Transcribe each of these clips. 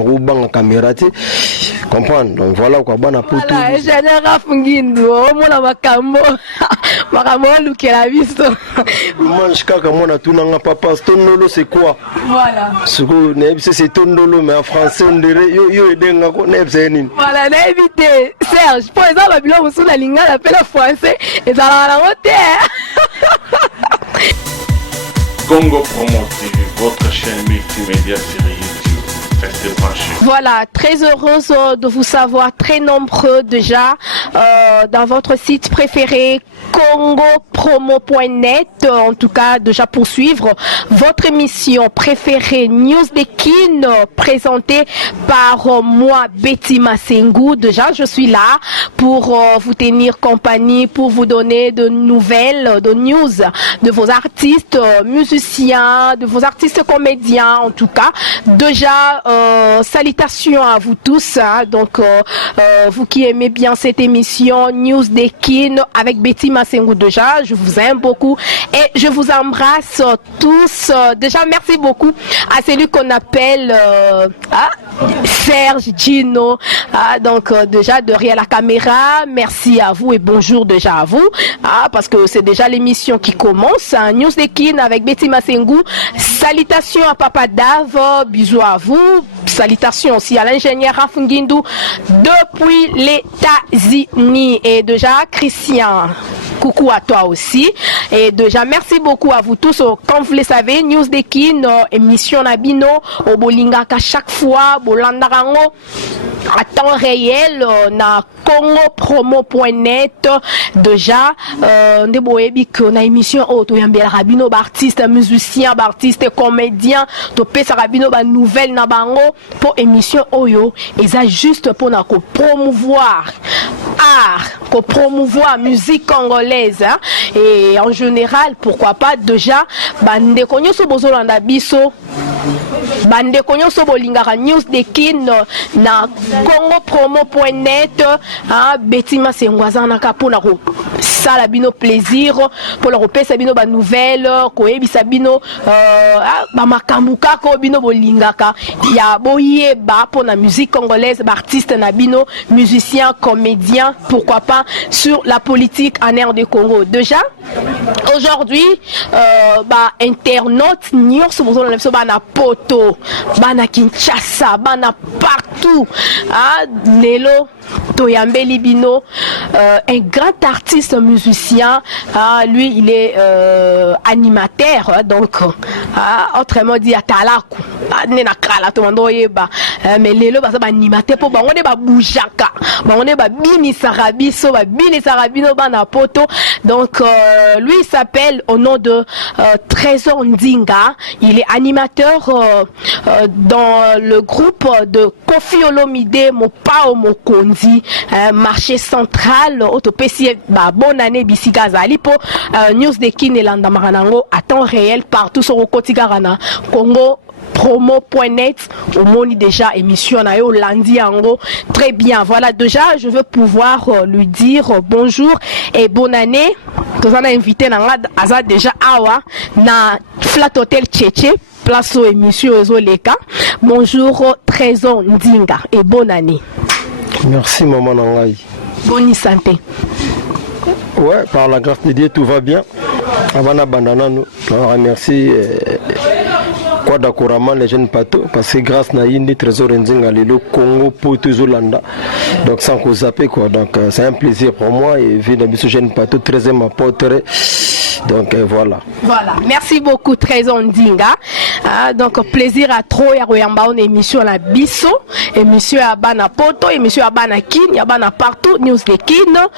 Roubang caméra, comprendre. Donc voilà quoi, bon appétit. Voilà, ingénieur Rafungindu, mon makambo, makambo lukela biso. Moi je crois que moi tout n'anga papa, tondolo c'est quoi? Voilà. C'est tondolo mais en français on dirait yo edenga ko nebzeni. Voilà, n'évitez Serge, pour exemple la bilo musu la linga l'appelle français et ça la montée. Congo Promo TV, votre chaîne multimédia sur YouTube. Restez branchés. Voilà, très heureuse de vous savoir, très nombreux déjà dans votre site préféré congopromo.net, en tout cas déjà pour suivre votre émission préférée News des Kin, présentée par moi Betty Masengu. Déjà je suis là pour vous tenir compagnie, pour vous donner de nouvelles, de news de vos artistes musiciens, de vos artistes comédiens en tout cas. Déjà salutations à vous tous, hein. Donc vous qui aimez bien cette émission News des Kin avec Betty Masengu, déjà je vous aime beaucoup et je vous embrasse tous. Déjà merci beaucoup à celui qu'on appelle Serge Gino, donc déjà derrière la caméra, merci à vous et bonjour déjà à vous, parce que c'est déjà l'émission qui commence, hein, News des Kin avec Betty Masengu. Salutations à Papa Dave, bisous à vous, salutations aussi à l'ingénieur Rafungindu depuis les États-Unis et déjà Christian, coucou à toi aussi. Et déjà, merci beaucoup à vous tous. Comme vous le savez, News des Kin, émission Nabino, au Bolingaka chaque fois, Bolandarango, à temps réel, na congopromo.net. Déjà, on a émission, to yambela rabino, artiste, musicien, artiste, comédien, to pesa rabino, nouvelle na bango, pour émission Oyo. Et ça, juste pour na promouvoir art, pour promouvoir musique congolaise, hein. Et en général, pourquoi pas déjà bande konyo so bozolanda biso, bande konyo so bolingaka News des Kin na congopromo.net, hein. Betty Masengu azanaka pona ko sala bino plaisir, pour leur pesa bino ba nouvelle ko ebisa bino ba makamuka ko bino bolingaka ya boyeba pona musique congolaise, ba artiste na bino, musicien, comédien, pourquoi pas sur la politique en air de Congo. Déjà aujourd'hui internautes nyonso bozolanda biso bana poto, bana Kinshasa, bana partout, lelo Toyambeli Bino, un grand artiste musicien, lui il est animateur, donc autrement dit atalaku nena kala to mando yeba, mais lelo ba animateur po bango ne ba boujaka, bango ne ba bini sarabiso, ba bini sarabino bana poto. Donc lui il s'appelle au nom de Trésor Ndinga, il est animateur dans le groupe de Kofi Olomide Mopao Mokonzi, marché central autopécie. Bonne année bisika zalipo News des Kin et Landamaranango à temps réel partout sur Kotigarana Congo promo.net. Au monde déjà émission na yo lundi ango. Très bien, voilà, déjà je veux pouvoir lui dire bonjour et bonne année. Nous avons invité Aza déjà awa na Flat Hotel Tchétché, place aux émissions Ezoleka. Bonjour Trésor Ndinga et bonne année. Merci maman Nangai. Bonne santé. Ouais, par la grâce de Dieu tout va bien. Avant bandana nous remercie quoi d'accouraman les jeunes patos parce que grâce na Indi Trésor Ndinga le Congo Poto Zolanda. Donc sans qu'on zappe quoi. Donc c'est un plaisir pour moi et vu d'habitude jeune pato très ma potere. Donc voilà. Voilà, merci beaucoup Trésor Ndinga. Donc plaisir à trop ya royamba on émission la biso, émission à bana poto, émission à bana kin, ya bana partout News des Kin.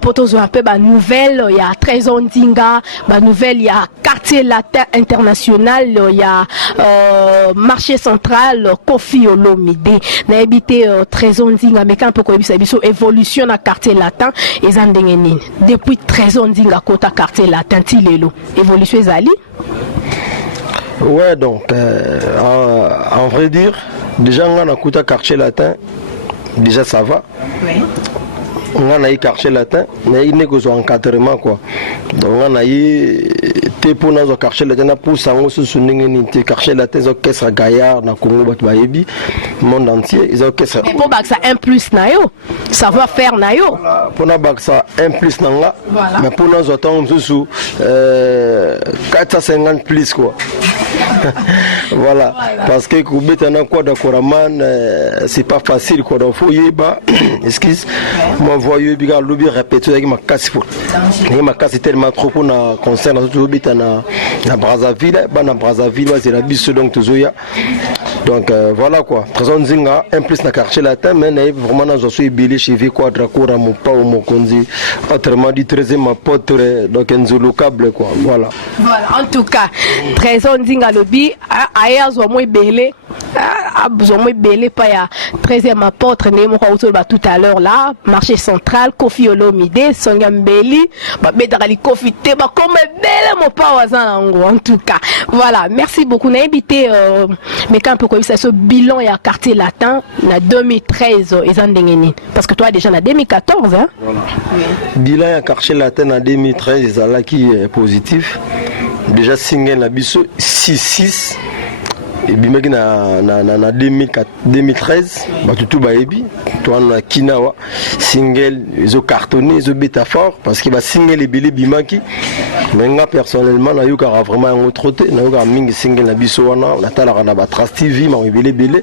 Poto zo un peu ba nouvelle, il y a Trésor Ndinga, ba nouvelle il y a quartier latin international, il y a marché central Kofi Olomide. Na habité Trésor Ndinga mais quand peut ko bisa biso évolution na quartier latin et zandengeni. Depuis Trésor Ndinga kota quartier latin tilelo. Évolution zali. Ouais, donc en vrai dire, déjà on a écouté quartier latin, déjà ça va. Oui. On a eu quartier latin, mais il n'est que encadrement quoi. Donc on a eu te pour nous quartier latin pour sango sous ningeni te quartier latin orchestre gaillard na Congo bat bayebi monde entier ils orchestre mais pour ça 1+ na yo savoir faire na yo pour na ça 1+ nanga mais pour nous autant sous 450 plus quoi. Voilà, parce que kubetana quoi d'Akoraman c'est pas facile quoi, donc faut yeba excuse moi voyez bien lobby répéter avec ma casse pour ma casse tellement trop pour na concert na tout betana na Brazzaville c'est la bise donc tozoya donc voilà quoi trésor nzinga 1+ na quartier latin mais vraiment na zo belé chez V Quadra Kora mon pa au Mokonzi autrement dit 13e apôtre donc nzolo câble quoi voilà en tout cas trésor nzinga lobby aya zo mo belé zo mo belé pa ya 13e apôtre né mo ko tout à l'heure là marché central Kofi Olomide Songambeli ba bedali Kofi te ba comme belé mo pa wazango en tout cas voilà merci beaucoup na invité mais quand on peut ce bilan ya quartier latin na 2013 ezandengeni parce que toi déjà na 2014 hein voilà bilan ya quartier latin na 2013 ezala qui est positif déjà single na biso 6 et bimaki na 2013 batutu baebi toi na kinawa single zo cartonné zo beta fort parce que ba single ebele bimaki mais nga personnellement na yoka vraiment un autre côté na yoka mingi single na biso wana na tala na ba Trace TV ma ebele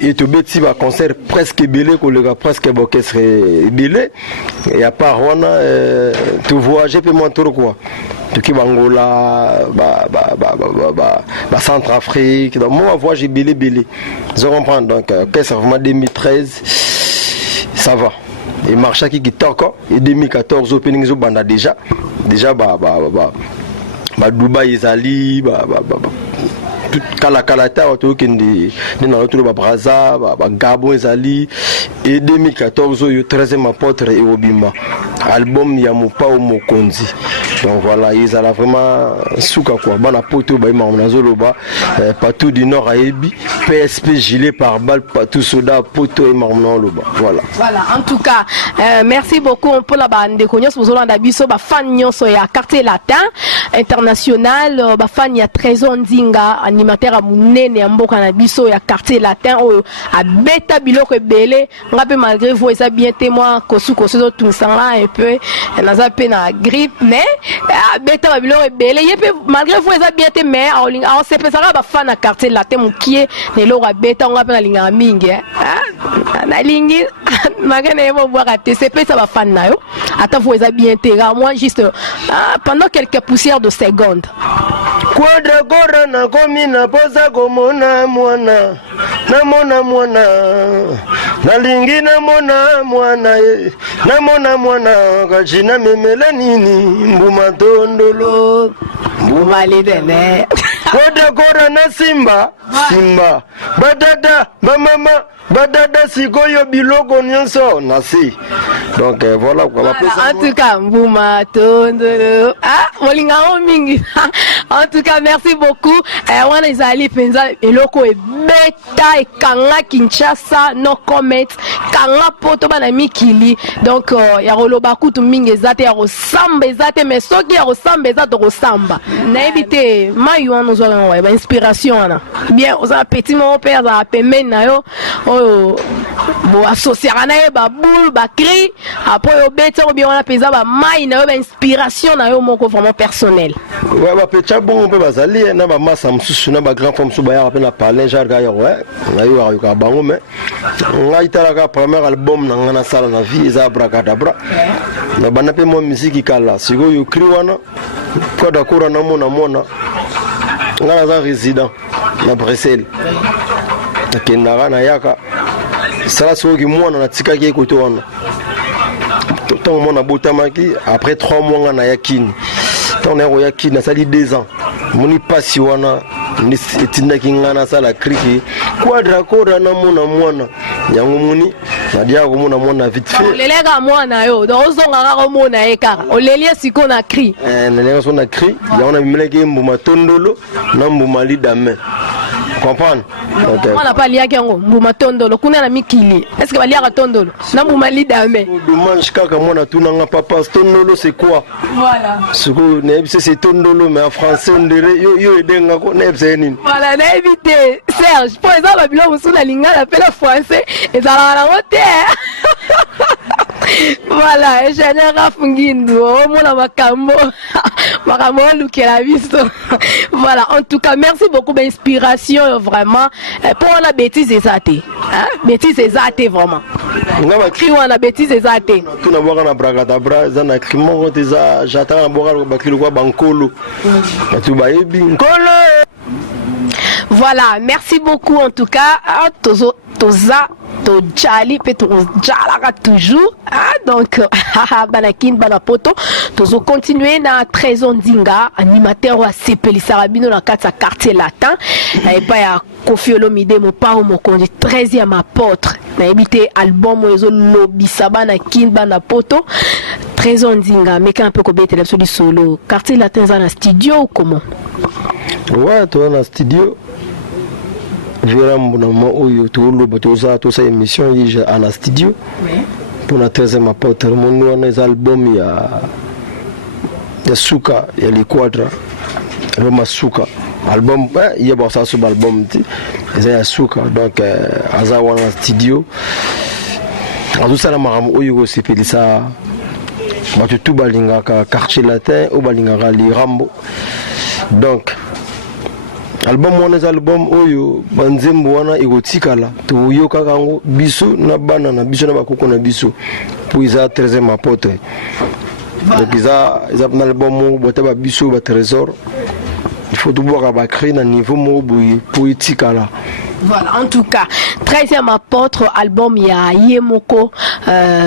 et to beti ba concert presque ebele ko le presque orchestre ebele et à part wana tu voyager peu moins trop quoi qui Bangola, Centrafrique, donc moi voix j'ai belé. Je comprends donc c'est vraiment 2013 ça va. Et marcha qui encore et 2014 opening zo banda déjà Dubaï Izali tout Kalata autokindi na retour Brazza Gabon Izali et 2014 yo 13e apôtre et Obimba album ya Mopa au Mokonzi donc voilà ils allaient vraiment souka quoi bana poto ba imam zoloba partout du nord à Ebi PSP gilet par balle partout soda poto imam loba voilà en tout cas merci beaucoup pour la bande ko nyos bozolanda biso ba fan nyonso ya quartier latin international ba fan ya Trésor Nzinga animateur a munene ya mboka na biso ya quartier latin o a beta biloko ebele ngape malgré vous ça bien témoin kosu tout ça un peu naza pe na grippe mais beta ba biloko ebele yepe malgré vous ça bien té mais on se pesara ba fan na quartier latin mukie ne lo beta ngape na linga mingi na lingi magana yebo boire té c'est pe ça ba fan na yo ata vous ça bien té moi juste pendant quelques poussières de secondes Quadra Kora na komi na posa komona mwana namona mwana nalingi namona mwana kachina memela nini mbuma tondolo mbuma lidene Quadra Kora na simba badada bamama badada sikoyo biloko nyonso nasi donc voilà quoi en tout cas mbuma tondolo molinga mingi en tout cas merci beaucoup wana ezali penza eloko ebeta ekanga Kinshasa no comment kanga poto bana mikili donc ya roloba kutu mingi ezate ya rosamba ezate mais soki ya rosamba ezate rosamba na ebite mayu wana ozwa ba inspiration wana bien oza petit mon père za pemene na yo oyo bo associer na ye ba boule ba cri après obeta bien wana penza ba mai na yo ba inspiration na yo moko vraiment personnel ouais ba pecha bon pe bazali na ba massa msusu na ba grand forme so ba ya pe na parler genre ga yo ouais na yo ayo ka bango mais ngai tala ka premier album na ngana sala na vie za Abracadabra na bana pe mo musique kala siko yo cri wana ko da kura na mona ngana za résident na Bruxelles nakendaka na yaka sala soki mwana na tikaki ekoto wana tant mwana botamaki après 3 mois ngana yakini tant na yakini sali 2 ans moni pasi wana ni etindaki ngana sala kriki Quadra Kora na mwana yango moni nadia ko mona vite fait olelega mwana yo do ozonga ka mona ekara olelie siko na cri nelega so na cri ya ona bimeleki mbuma tondolo na mbuma lidame comprendre. On n'a pas lié Kango, Bouma Tondolo, Kuna na Mikili. Est-ce que va lier à Tondolo? Na Bouma Lidame. Dommage kaka mona tunanga papa Tondolo c'est quoi? Voilà. C'est Tondolo mais en français on dirait yo edenga ko nebse nini. Voilà, na évité Serge, pour exemple la bilo musu na linga l'appelle français et ça la rote. Voilà, et général Fungindo, mon makambo. Makambo lukela biso. Voilà, en tout cas, merci beaucoup d'inspiration vraiment pour la bêtise exatée. Hein? Bêtise exatée vraiment. On a bêtise exatée. Tout na boka na brakadabra za na krimo teza jata na boka ko bakili kwa bankolo. Tu ba yebi nkolo. Voilà, merci beaucoup en tout cas. Toza Tojali pe Tojalaka toujours. Donc Banakin Banapoto. Tozo continuer na Trésor Ndinga, animateur wa Sepeli Sarabino na kata quartier latin. Et pas ya Kofi Olomide mo pa mo kondi 13e apôtre. Na habité album ozo lobby sabana kin Banapoto. Trésor Ndinga, mais quand un peu kobete la solo. Quartier latin za na studio ou comment? Ouais, toi na studio. Virambo oyo toloba toza émission yije ana studio pour la 13e apôtre mon les albums ya Suka ya les quadra Roma Suka album il y a ça sur album ya Suka donc aza wana studio azu sala maram oyo sepelisa batu tu balinga ka quartier latin ou balinga ka Lirambo donc album wana album oyo banzembo wana egotikala to yoka kango biso na bana na biso na bakoko na biso pour isa 13e apôtre donc isa na album bote ba biso ba trésor il faut tout voir ba créer na niveau mo pour etikala. Voilà, en tout cas, 13e apôtre album ya Yemoko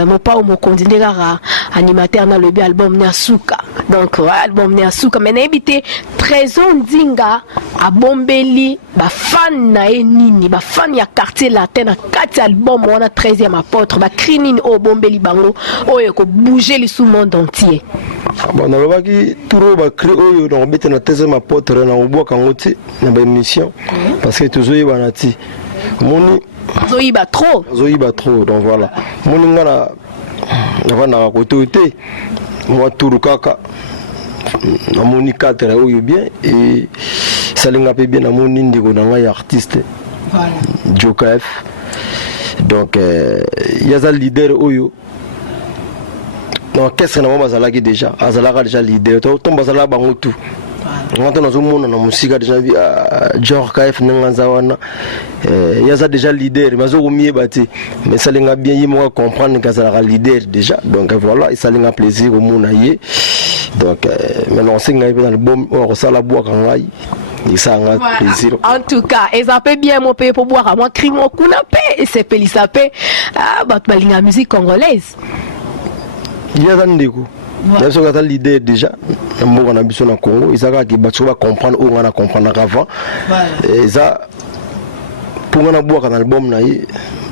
Mopa ou Mokondinegara animateur na le album Nyasuka. Donc album Nyasuka mais n'habité Trésor Ndinga à Bombeli ba fan na nini ba fan ya quartier latin na 4 album on a 13e apôtre ba crinine au Bombeli bango oyo ko bouger le sous monde entier. Bon na lobaki turo ba créer oyo na obete na 13e apôtre na oboka ngoti na ba émission parce que toujours yebana ti moni zoyiba trop donc voilà moni ngana na côté moi turu kaka na moni 4 oyo bien et salinga pe bien na moni ndiko na ngai artiste voilà Joka F donc yaza leader oyo non qu'est-ce que na mama zalaki déjà azalaka déjà leader to tomba zala bango tout on a dans monde na musique déjà Joka F nanganza wana yaza déjà leader mais zo mieux bati mais salinga bien yimo comprendre que azalaka leader déjà donc voilà et salinga plaisir au monde yé donc maintenant c'est ngai dans l'album on ressent la boire quand ngai et ça a plaisir en tout cas et ça peut bien mon pays pour boire à moi crimo kuna pe et c'est pelisa pe bah balinga musique congolaise yaza ndeko mais ce que l'idée déjà on a besoin na Congo ils ont qui va comprendre ou on a comprendre avant et ça pour on a boire un album na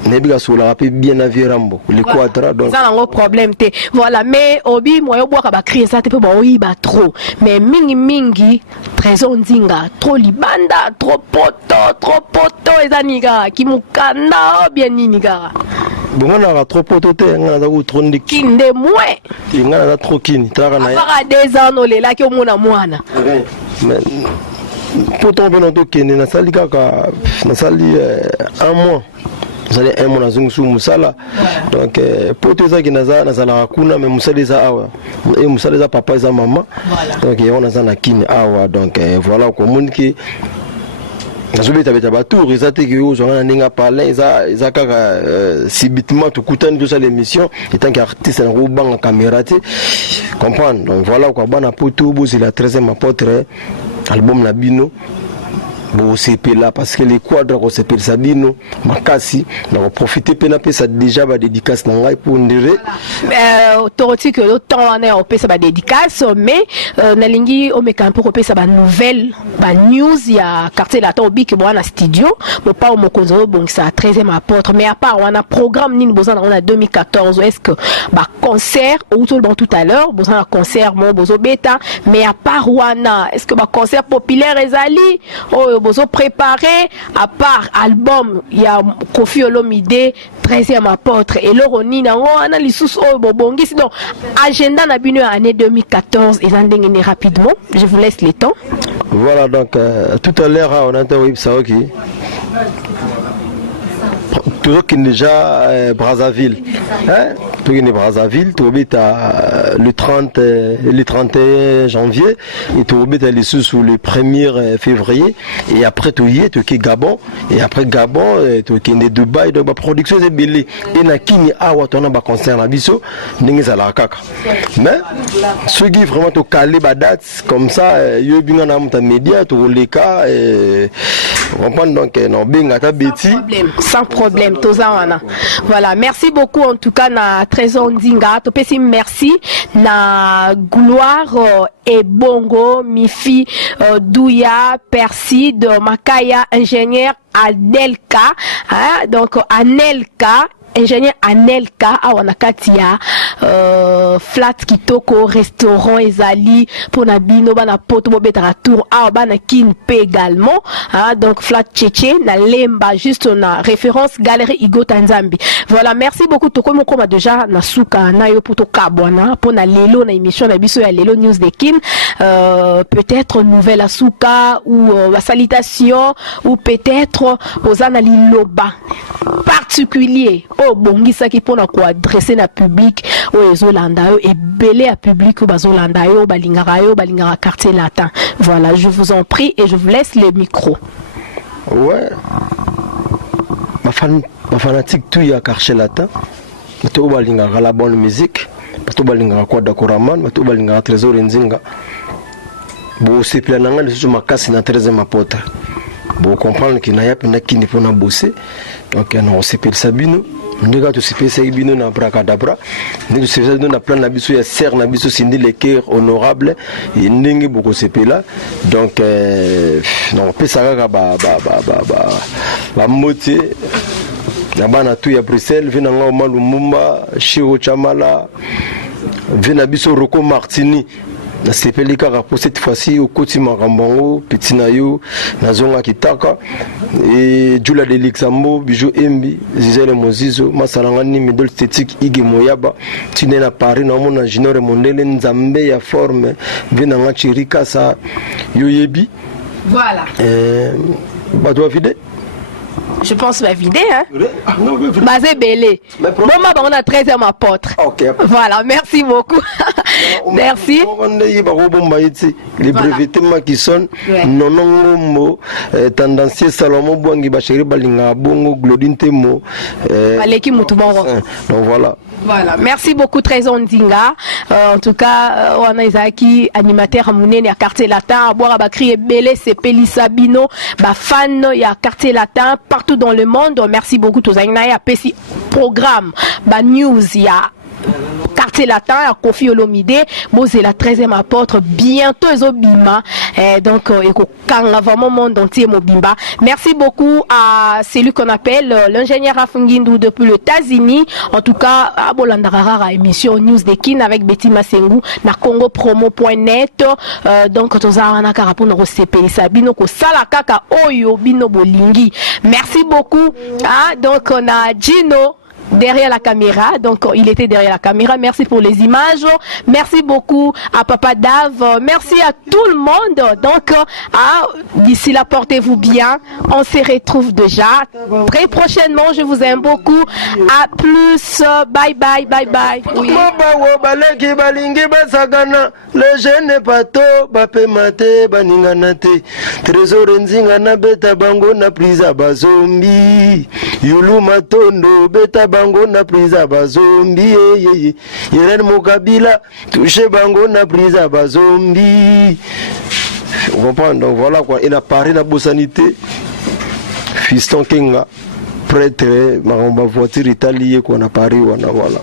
nebiga sur la rapide bien à Virambo les quadra donc ça n'a pas problème te voilà mais obi moi yo boire ba crier ça te peut ba oyiba trop mais mingi Trésor Ndinga trop libanda trop poto ezaniga kimukanda bien niniga bon on a trop poto te ngana ko trop ndi kinde mwe ngana na trop kini tara na para 2 ans no lela ki omona mwana mais poto ben to kene na sali kaka na sali un mois vous allez un mois dans un sous musala donc poto za kinaza na sala kuna mais musala za awa et musala za papa za maman donc on a za na kini awa donc voilà ko munki nazobeta beta batour ezate que yo zona ninga parler za kaka subitement tout kutani tout ça l'émission et tant qu'artiste na robanga caméra te comprendre donc voilà quoi bana poto bo c'est la 13e apôtre album na bino bon c'est là parce que les quadres ko c'est Sabino makasi na profiter pena pesa déjà ba dédicace na ngai pour ndire toroti que le temps on est au pesa ba dédicace mais na lingi o meka pour pesa ba nouvelle ba news ya quartier latin obiki bo na studio mo pa o mokonzo bon ça 13e apôtre mais à part on a programme nini bozana on a 2014 est-ce que ba concert ou tout bon tout à l'heure bozana concert mo bozo beta mais à part wana est-ce que ba concert populaire ezali oh bozo préparé à part album il y a Koffi Olomide 13e apôtre et l'oroni nango ana lisusu o bobongi sinon agenda na bino année 2014 et ndengene rapidement je vous laisse le temps. Voilà donc tout à l'heure on a entendu ça OK. Toujours qui déjà Brazzaville, hein? Tout qui est Brazzaville, tout le 31 janvier et tout les sous le 1er février et après tout y est tout qui Gabon et après Gabon tout qui est Dubaï donc la production c'est belé et na kini awa tona ba concert na biso ndenge za la kaka mais ceux qui vraiment tout calé ba date comme ça yo binga na muta média tout les cas on comprend donc non binga ta beti sans problème. Voilà, merci beaucoup en tout cas na Trésor Ndinga. Topesi merci na Gloire et Bongo, Mifi, Douya, Perside, Makaya, ingénieur Adelka, hein, donc Anelka. Ingénieur Anelka awanakatia flat kitoko restaurant ezali pour na bino bana poto bobeta tour a bana kin pe également hein, donc flat tchétché na lemba juste na référence galerie Igo Tanzambi. Voilà, merci beaucoup toko moko ma déjà na suka na yo poto kabwana pour na lelo na émission na biso ya lelo news de kin peut-être nouvelle asuka ou la salutation ou peut-être ozana liloba particulier bongisa qui pour adresser na public o ezolanda yo et belé à public ou bazolanda yo balingara quartier latin. Voilà, je vous en prie et je vous laisse le micro. Ouais, ma fanatique tout y a quartier latin to balingara la bonne musique to balingara quoi d'Akoraman to balingara Trésor Nzinga bo c'est plananga le sur ma casse na 13e apôtre. Bon comprendre qu'il n'y a pas de pour bosser donc on s'appelle Sabino nous gars tout s'appelle Sabino na bracadabra nous s'appelle na plan na biso ya serre na biso sindi le cœur honorable et ndenge beaucoup s'appelle là donc non peut ça ba moté na bana tout ya Bruxelles vient nga o Lumumba Chiro Chamala vient biso Rocco Martini. C'est pelika pour cette fois-ci au Koti Marambongo, Petit Nayo, Nazonga Kitaka et Jula de Luxembourg, Bijou Embi, Zizele Mozizo, Masalangani, Medol Stétique, Ige Moyaba, Tinena Paris, Namona Jinore Mondele, Nzambe, ya forme, Venanga Chirika, sa Yoyebi. Voilà. Badoua vide. Je pense va vider, hein. Basé Belé. Bon, on a 13e apôtre. Okay. Voilà, merci beaucoup. Merci. Les brevetés qui sont non tendancieux Salomon Bouangi Bacheri Balinga Bongo Glodine Temo. Donc voilà. Voilà, merci beaucoup Trésor Ndinga. En tout cas, on a Isaki, animateur à Mounene, à Quartier Latin, à boire à Bakri et Belé, c'est Péli Sabino, fan, il y a Quartier Latin, partout dans le monde. Merci beaucoup, tous les gens, Pessi programme, news, il y a Quartier Latin, à Koffi Olomide, c'est la 13e apôtre, bientôt Zobima, donc vraiment monde entier Mobimba. Merci beaucoup à celui qu'on appelle l'ingénieur Afungindou depuis les États-Unis. En tout cas, à Bolandarara, émission News de Kin avec Betty Masengu, na congopromo.net. Donc, tozana karapo no CP Sabino ko sala kaka oyo bino bolingi. Merci beaucoup. Donc on a Gino derrière la caméra, donc il était derrière la caméra. Merci pour les images, merci beaucoup à Papa Dave, merci à tout le monde. Donc d'ici là, portez-vous bien, on se retrouve déjà très prochainement. Je vous aime beaucoup, à plus, bye bye bye bye. Oui. Le jeune pato bape mate baninganate Trésor Nzinga na beta bango na priza bazombi Yulu matondo beta bango na priza bazombi Yeren Mokabila touche bango na priza bazombi. Vous comprenez? Donc voilà quoi, il a parlé de la bossanité Fiston Kenga prêtre maramba voiture italienne qu'on a Paris voilà.